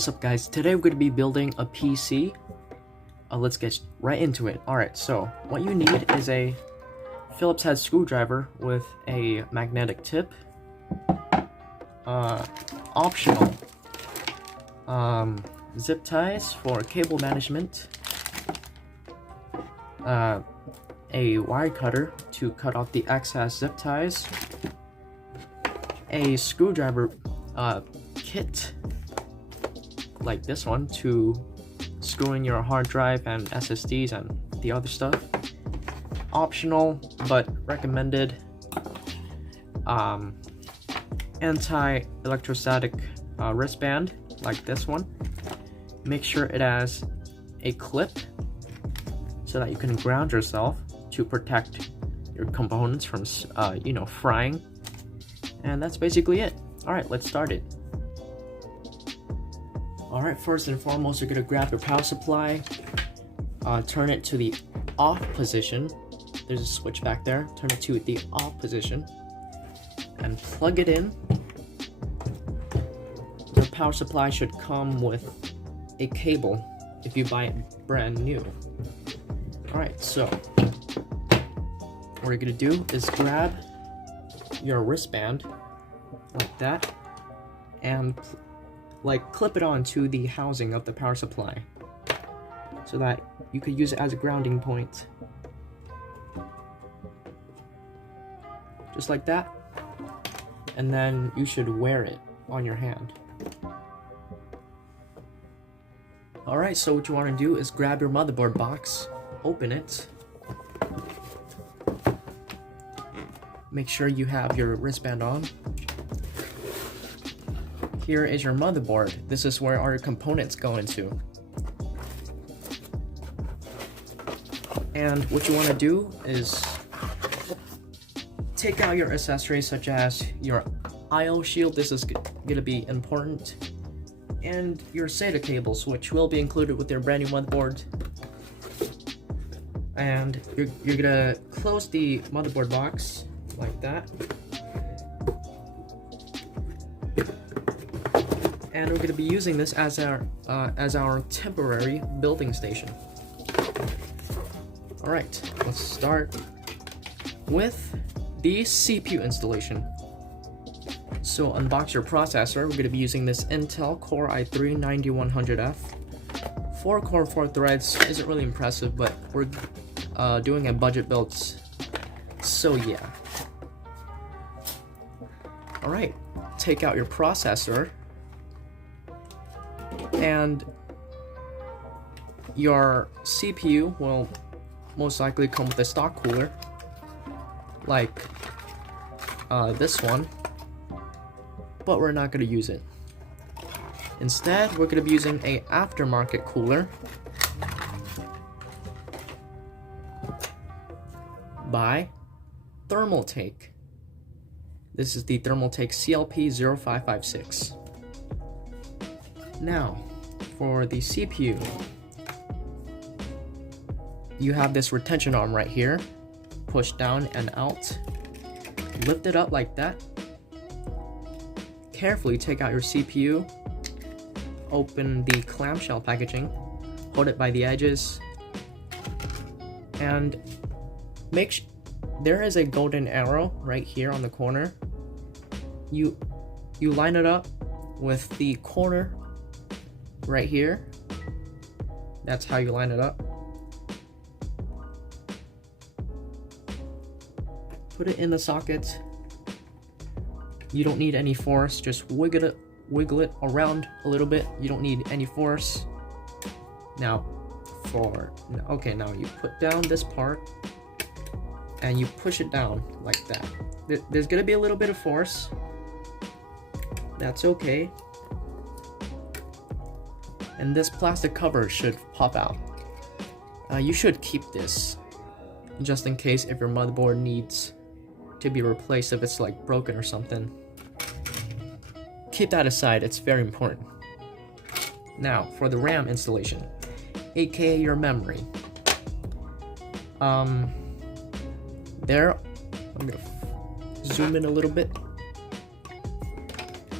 what's up guys? Today we're going to be building a PC. Let's get right into it. Alright, so what you need is a Phillips head screwdriver with a magnetic tip. Optional zip ties for cable management. A wire cutter to cut off the excess zip ties. A screwdriver kit like this one to screw in your hard drive and SSDs and the other stuff. Optional but recommended anti-electrostatic wristband like this one. Make sure it has a clip so that you can ground yourself to protect your components from frying. And that's basically it. Alright, let's start it. Alright, first and foremost, you're going to grab your power supply, turn it to the off position. There's a switch back there. Turn it to the off position and plug it in. The power supply should come with a cable if you buy it brand new. Alright, so what you're going to do is grab your wristband like that and clip it onto the housing of the power supply so that you could use it as a grounding point. Just like that. And then you should wear it on your hand. Alright, so what you want to do is grab your motherboard box, open it. Make sure you have your wristband on. Here is your motherboard. This is where our components go into. And what you want to do is take out your accessories such as your I/O shield. This is going to be important. And your SATA cables, which will be included with your brand new motherboard. And you're going to close the motherboard box like that. And we're going to be using this as our temporary building station. Alright, let's start with the CPU installation. So unbox your processor. We're going to be using this Intel Core i3-9100F. 4-core, 4 threads isn't really impressive, but we're doing a budget build, so yeah. Alright, take out your processor. And your CPU will most likely come with a stock cooler, like this one, but we're not going to use it. Instead, we're going to be using a aftermarket cooler by Thermaltake. This is the Thermaltake CLP0556. Now, for the CPU, you have this retention arm right here. Push down and out. Lift it up like that. Carefully take out your CPU. Open the clamshell packaging. Hold it by the edges. And there is a golden arrow right here on the corner. You line it up with the corner right here. That's how you line it up. Put it in the socket. You don't need any force, just wiggle it around a little bit. You don't need any force. Now you put down this part and you push it down like that. There's gonna be a little bit of force. That's okay. And this plastic cover should pop out. You should keep this just in case if your motherboard needs to be replaced, if it's like broken or something. Keep that aside, it's very important. Now for the RAM installation, aka your memory. There, I'm gonna zoom in a little bit.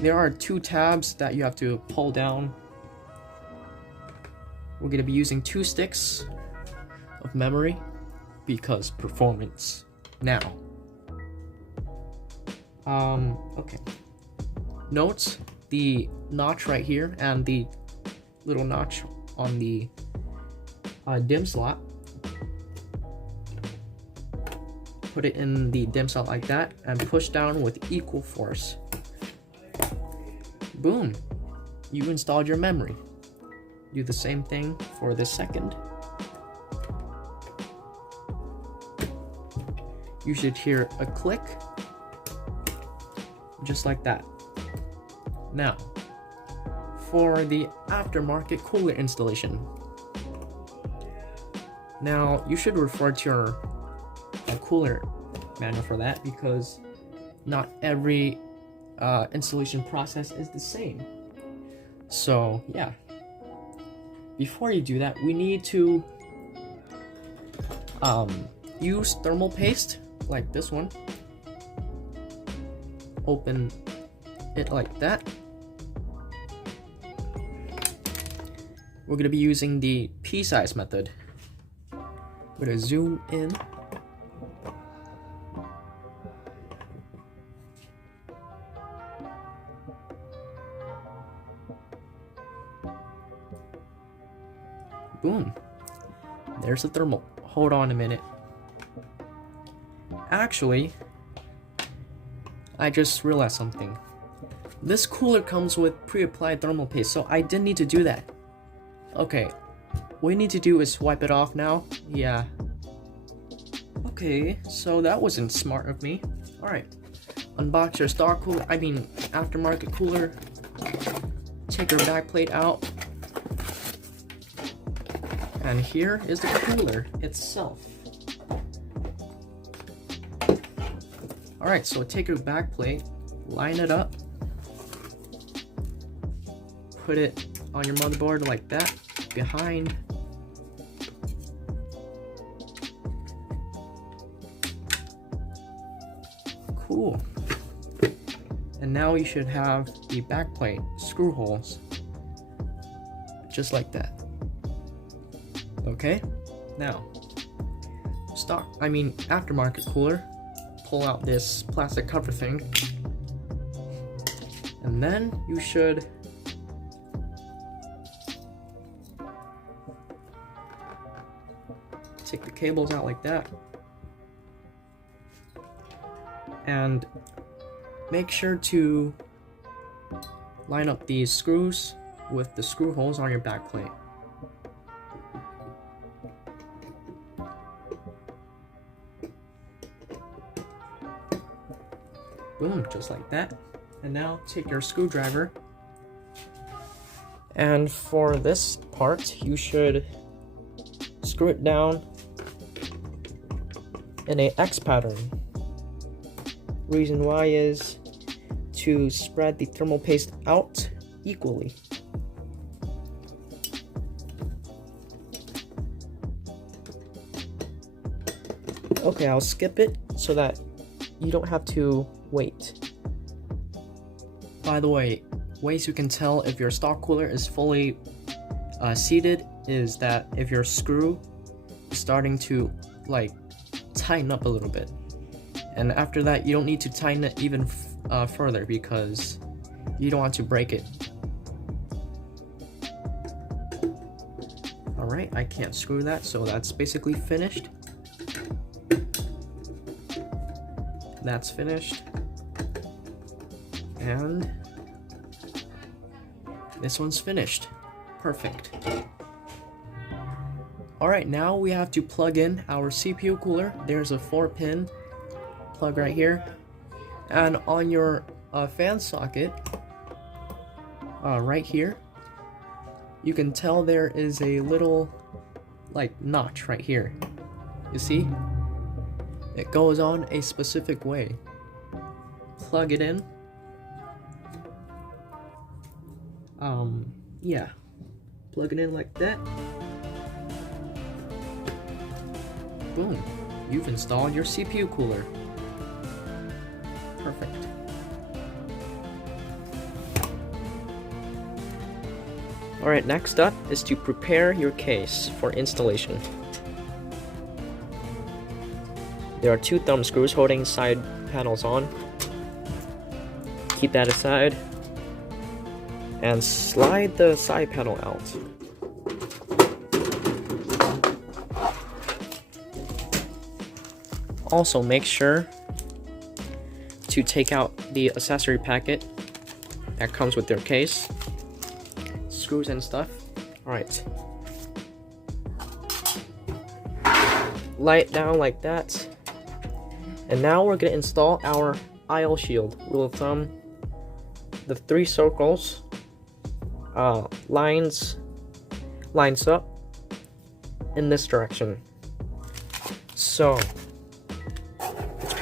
There are two tabs that you have to pull down We're gonna be using 2 sticks of memory because performance. Now, okay. Note the notch right here and the little notch on the DIMM slot. Put it in the DIMM slot like that and push down with equal force. Boom! You installed your memory. Do the same thing for the second. You should hear a click, just like that. Now, for the aftermarket cooler installation. Now, you should refer to your cooler manual for that because not every installation process is the same. So, yeah. Before you do that, we need to use thermal paste like this one. Open it like that. We're going to be using the pea-size method. We're going to zoom in. Boom. There's the thermal. Hold on a minute. Actually, I just realized something. This cooler comes with pre-applied thermal paste, so I didn't need to do that. Okay, what we need to do is wipe it off now. Yeah. Okay, so that wasn't smart of me. Alright. Unbox your aftermarket cooler. Take your back plate out. And here is the cooler itself. Alright, so take your back plate, line it up, put it on your motherboard like that, behind. Cool. And now you should have the back plate screw holes, just like that. Okay, now, aftermarket cooler, pull out this plastic cover thing, and then you should take the cables out like that, and make sure to line up these screws with the screw holes on your back plate. Boom, just like that. And now take your screwdriver, and for this part you should screw it down in a X pattern. Reason why is to spread the thermal paste out equally. Okay, I'll skip it so that you don't have to wait. By the way, ways you can tell if your stock cooler is fully seated is that if your screw is starting to tighten up a little bit, and after that you don't need to tighten it even further because you don't want to break it. Alright, I can't screw that, so that's basically finished. That's finished. And this one's finished. Perfect. Alright, now we have to plug in our CPU cooler. There's a 4-pin plug right here. And on your fan socket, right here, you can tell there is a little notch right here. You see? It goes on a specific way. Plug it in. Yeah. Plug it in like that. Boom. You've installed your CPU cooler. Perfect. Alright, next up is to prepare your case for installation. There are 2 thumb screws holding side panels on. Keep that aside. And slide the side panel out. Also, make sure to take out the accessory packet that comes with your case. Screws and stuff. Alright. Light down like that. And now we're going to install our IL shield. Rule of thumb, the 3 circles lines up in this direction. So it's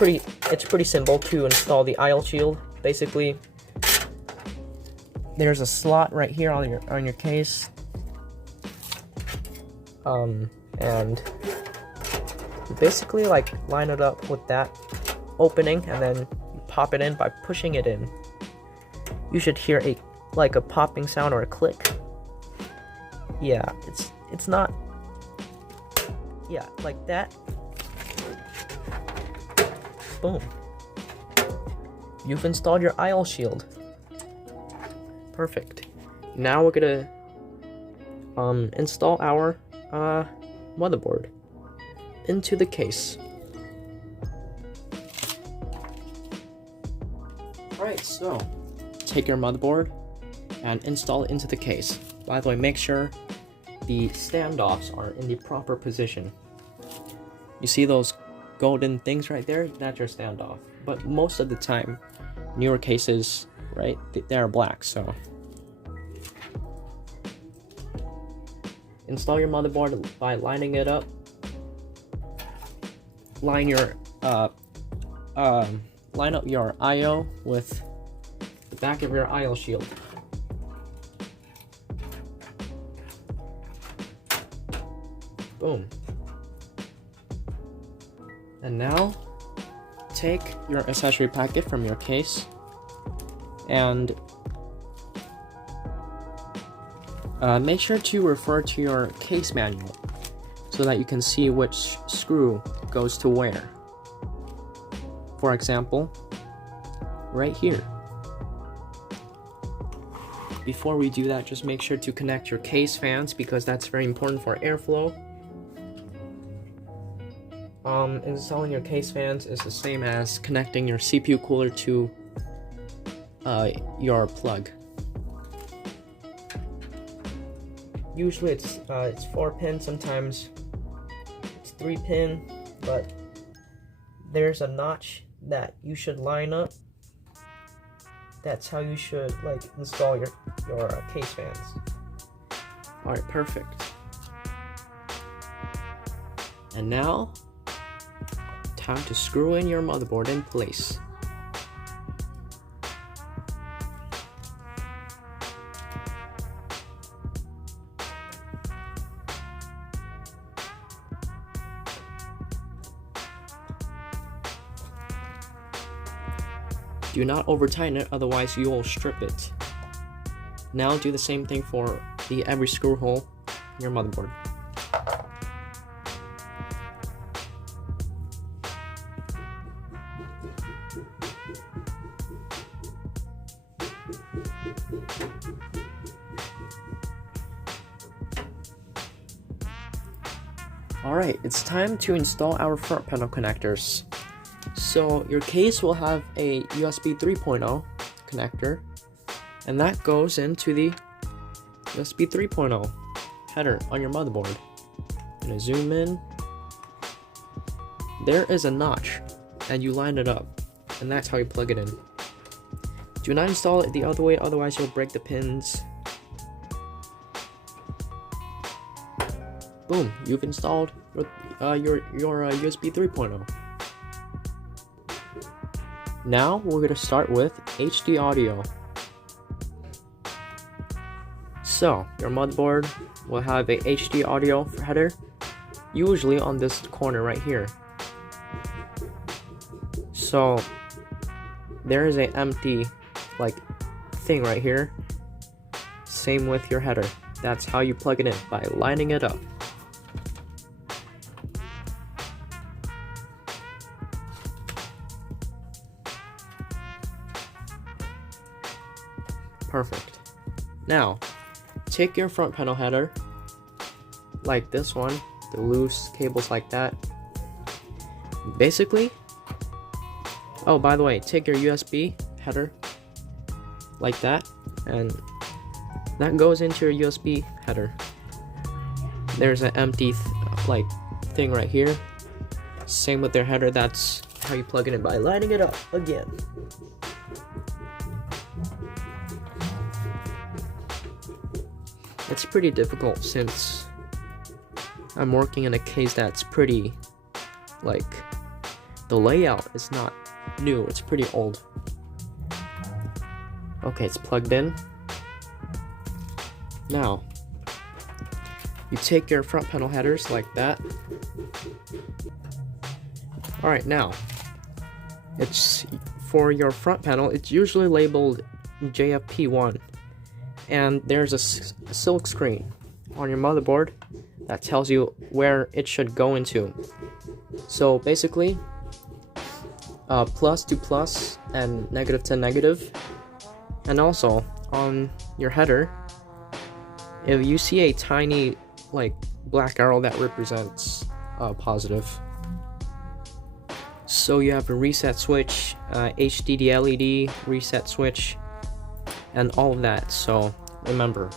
pretty simple to install the IL shield. Basically, there's a slot right here on your case, and you basically like line it up with that opening, and then you pop it in by pushing it in. You should hear a popping sound or a click. Yeah, it's not. Yeah, like that. Boom. You've installed your IL shield. Perfect. Now we're gonna install our motherboard into the case. Alright, so take your motherboard and install it into the case. By the way, make sure the standoffs are in the proper position. You see those golden things right there? That's your standoff. But most of the time, newer cases, right, they're black, so install your motherboard by lining it up. Line up your IO with the back of your IO shield. Boom. And now take your accessory packet from your case and make sure to refer to your case manual so that you can see which screw goes to where. For example, right here. Before we do that, just make sure to connect your case fans because that's very important for airflow. Installing your case fans is the same as connecting your CPU cooler to your plug. Usually it's 4 pin, sometimes it's 3 pin, but there's a notch that you should line up. That's how you should install your case fans. Alright, perfect. And now, time to screw in your motherboard in place. Do not over tighten it, otherwise you will strip it. Now do the same thing for every screw hole in your motherboard. Alright, it's time to install our front panel connectors. So your case will have a USB 3.0 connector, and that goes into the USB 3.0 header on your motherboard. I'm gonna zoom in. There is a notch, and you line it up, and that's how you plug it in. Do not install it the other way, otherwise you'll break the pins. Boom, you've installed your USB 3.0. Now we're going to start with HD audio. So your motherboard will have a HD audio header, usually on this corner right here. So there is an empty thing right here. Same with your header. That's how you plug it in, by lining it up. Perfect. Now, take your front panel header, like this one, the loose cables like that. Basically, oh, by the way, take your USB header, like that, and that goes into your USB header. There's an empty thing right here. Same with their header. That's how you plug it in, by lining it up again. It's pretty difficult since I'm working in a case that's pretty, the layout is not new, it's pretty old. Okay, it's plugged in. Now, you take your front panel headers like that. Alright, now, it's for your front panel, it's usually labeled JFP1. And there's a silk screen on your motherboard that tells you where it should go into. So basically, plus to plus and negative to negative. And also, on your header, if you see a tiny black arrow, that represents positive. So you have a reset switch, HDD LED, reset switch, and all of that. So remember,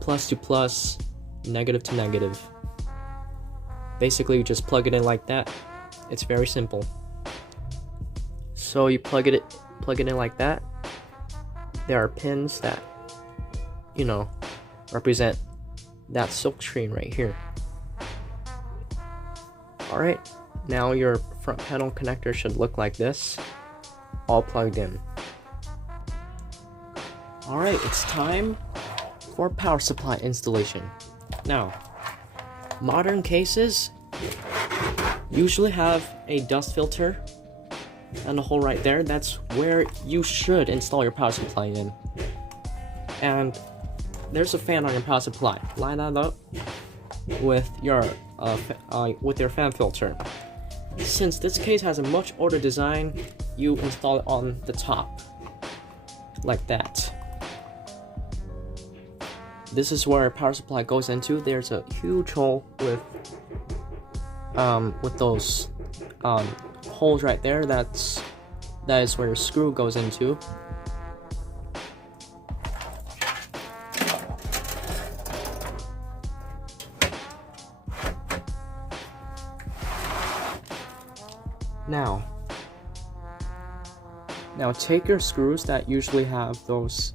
plus to plus, negative to negative. Basically, you just plug it in like that. It's very simple. So you plug it in like that. There are pins that, represent that silk screen right here. Alright, now your front panel connector should look like this, all plugged in. Alright, it's time for power supply installation. Now, modern cases usually have a dust filter and a hole right there. That's where you should install your power supply in. And there's a fan on your power supply. Line that up with your fan filter. Since this case has a much older design, you install it on the top, like that. This is where power supply goes into. There's a huge hole with those holes right there. That is where your screw goes into. Now take your screws that usually have those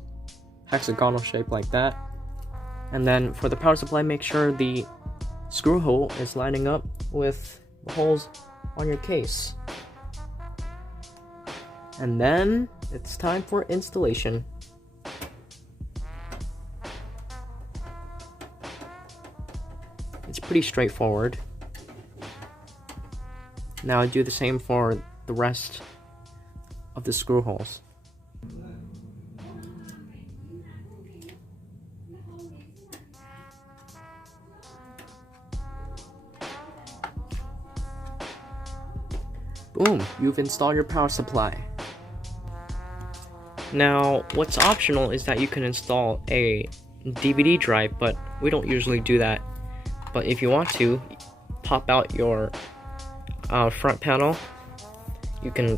hexagonal shape like that, and then for the power supply, make sure the screw hole is lining up with the holes on your case. And then it's time for installation. It's pretty straightforward. Now I do the same for the rest of the screw holes. Boom, you've installed your power supply. Now, what's optional is that you can install a DVD drive, but we don't usually do that. But if you want to, pop out your front panel. You can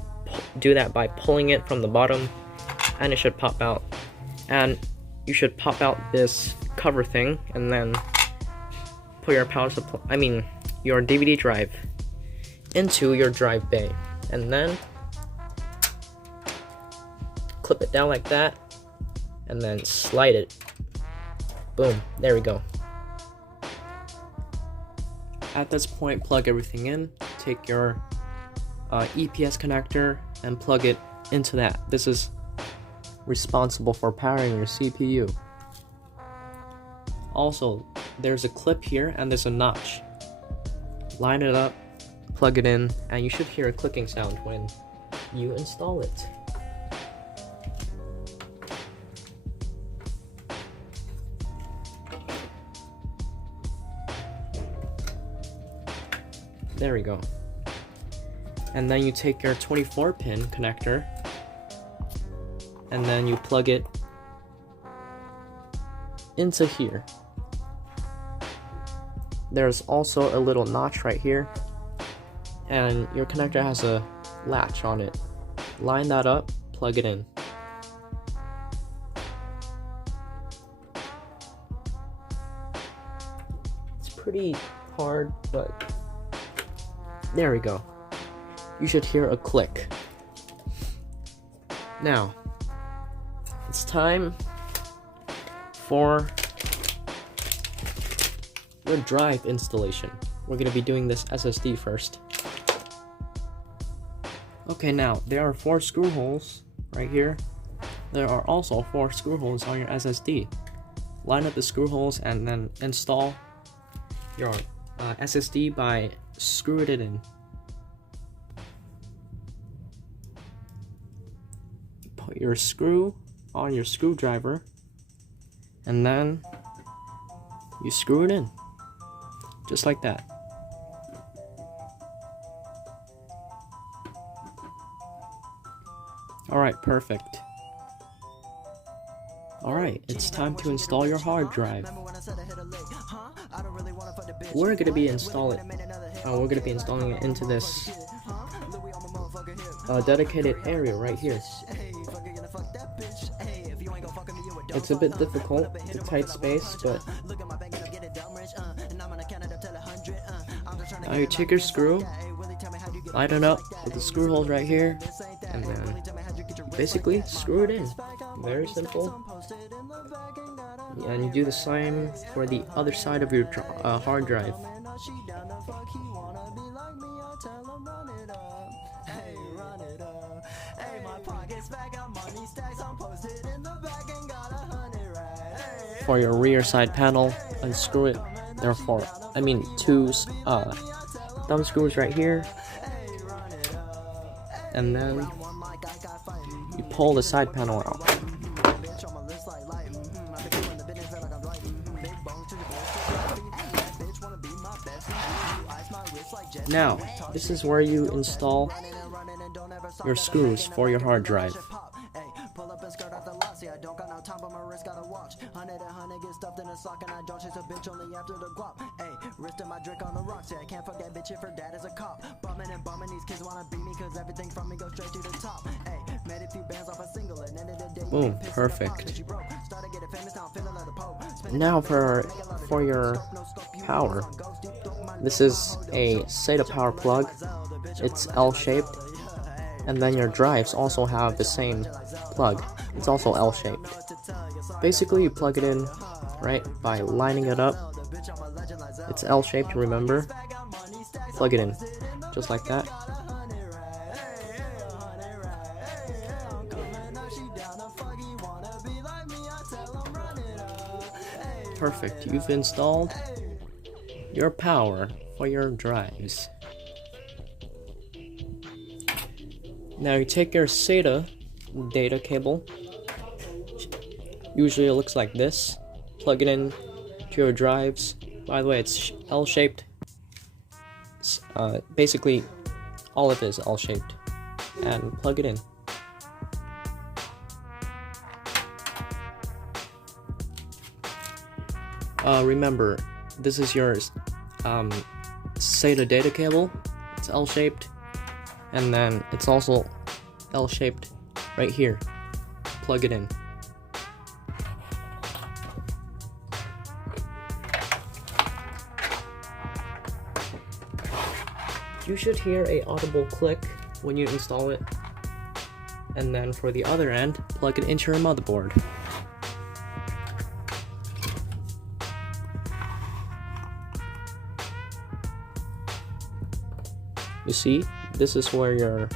do that by pulling it from the bottom, and it should pop out. And you should pop out this cover thing, and then put your your DVD drive into your drive bay, and then clip it down like that, and then slide it. Boom, there we go. At this point, plug everything in. Take your EPS connector and plug it into that. This is responsible for powering your CPU. Also, there's a clip here and there's a notch. Line it up, plug it in, and you should hear a clicking sound when you install it. There we go. And then you take your 24-pin connector and then you plug it into here. There's also a little notch right here, and your connector has a latch on it. Line that up, plug it in. It's pretty hard, but there we go. You should hear a click. Now, it's time for your drive installation. We're going to be doing this SSD first. Okay, now there are 4 screw holes right here. There are also 4 screw holes on your SSD. Line up the screw holes and then install your SSD by screwing it in. Put your screw on your screwdriver and then you screw it in. Just like that. Alright, perfect. Alright, it's time to install your hard drive. We're gonna be installing it into this dedicated area right here. It's a bit difficult, it's a tight space, but now you take your screw, line it up with the screw holes right here, and then basically screw it in. Very simple. And you do the same for the other side of your hard drive. For your rear side panel, unscrew it. There are 2 thumb screws right here, and then you pull the side panel out. Now, this is where you install your screws for your hard drive. Boom, perfect. Now for your power. This is a SATA power plug. It's L-shaped. And then your drives also have the same plug. It's also L-shaped. Basically, you plug it in, right, by lining it up. It's L-shaped, remember? Plug it in, just like that. Perfect, you've installed your power for your drives. Now you take your SATA data cable, usually it looks like this, plug it in to your drives. By the way, it's L-shaped. Basically, all of it is L-shaped, and plug it in. Remember, this is your SATA data cable. It's L-shaped, and then it's also L-shaped right here. Plug it in. You should hear a audible click when you install it, and then for the other end, plug it into your motherboard. You see, this is where your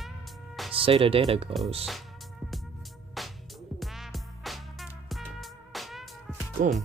SATA data goes. Boom.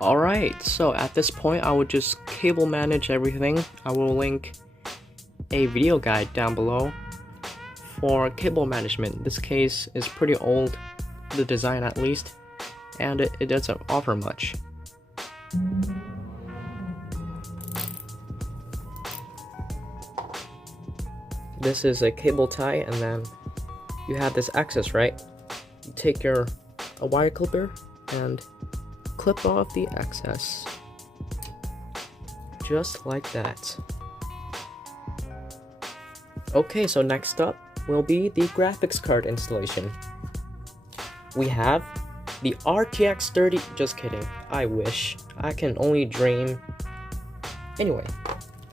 Alright, so at this point I would just cable manage everything. I will link a video guide down below for cable management. This case is pretty old, the design at least, and it doesn't offer much. This is a cable tie, and then you have this access, right? You take a wire clipper and clip off the excess, just like that. Okay, so next up will be the graphics card installation. We have the RTX 30, just kidding, I wish, I can only dream. Anyway,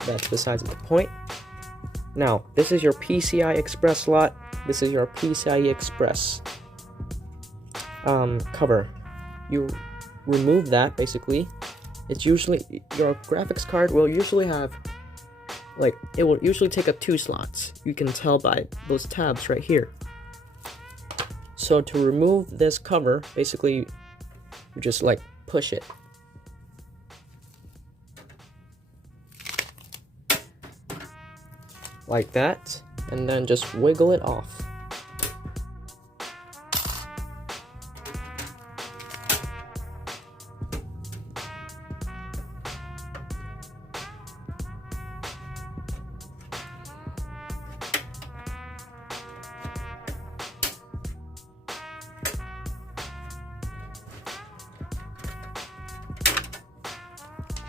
that's besides the point. Now, this is your PCI Express slot, this is your PCI Express cover. You remove that, basically. It's usually, your graphics card will usually have, like, it will usually take up 2 slots. You can tell by those tabs right here. So to remove this cover, basically, you just like push it. Like that, and then just wiggle it off.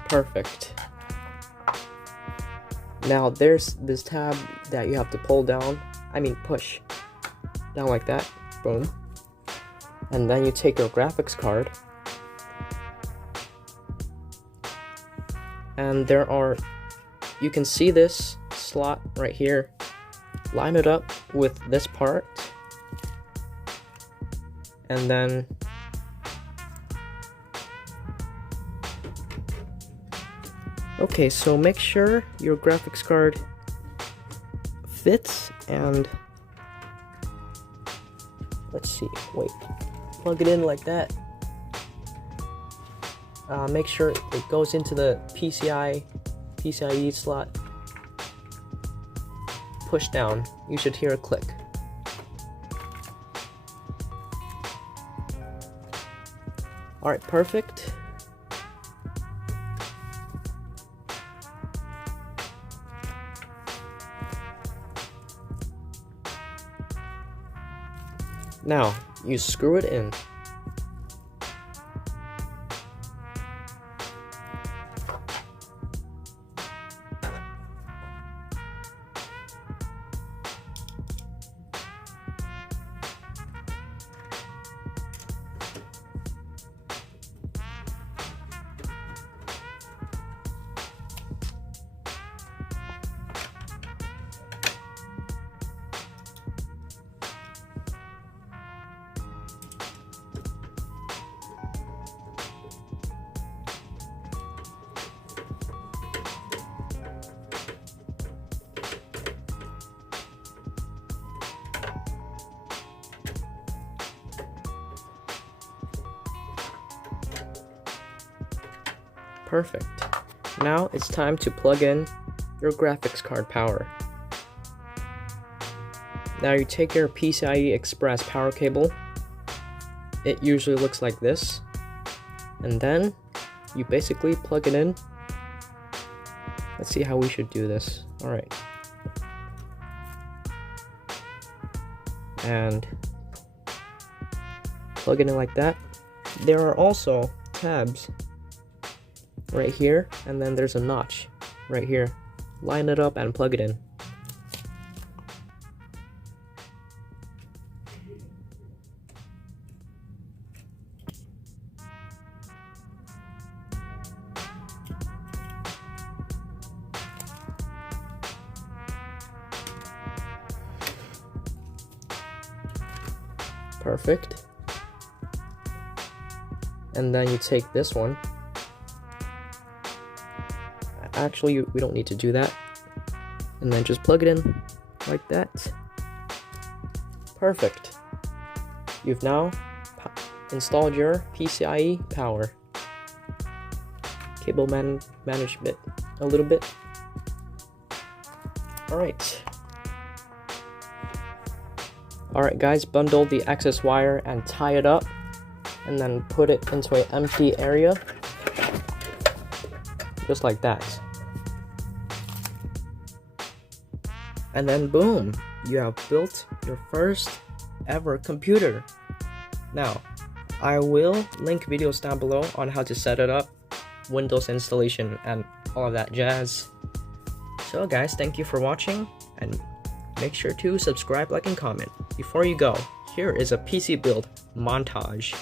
Perfect. Now there's this tab that you have to pull down, push down like that, boom. And then you take your graphics card, and you can see this slot right here, line it up with this part, and then okay, so make sure your graphics card fits, and let's see, wait, plug it in like that. Make sure it goes into the PCIe slot. Push down, you should hear a click. Alright, perfect. Now, you screw it in. Perfect. Now it's time to plug in your graphics card power. Now you take your PCIe Express power cable. It usually looks like this. And then you basically plug it in. Let's see how we should do this. Alright. And plug it in like that. There are also tabs right here, and then there's a notch right here. Line it up and plug it in. Perfect. And then you take this one. Actually, we don't need to do that. And then just plug it in like that. Perfect. You've now installed your PCIe power. cable management a little bit. Alright. Alright guys, bundle the excess wire and tie it up, and then put it into an empty area, just like that. And then boom, you have built your first ever computer. Now, I will link videos down below on how to set it up, Windows installation, and all of that jazz. So guys, thank you for watching, and make sure to subscribe, like, and comment. Before you go, here is a PC build montage.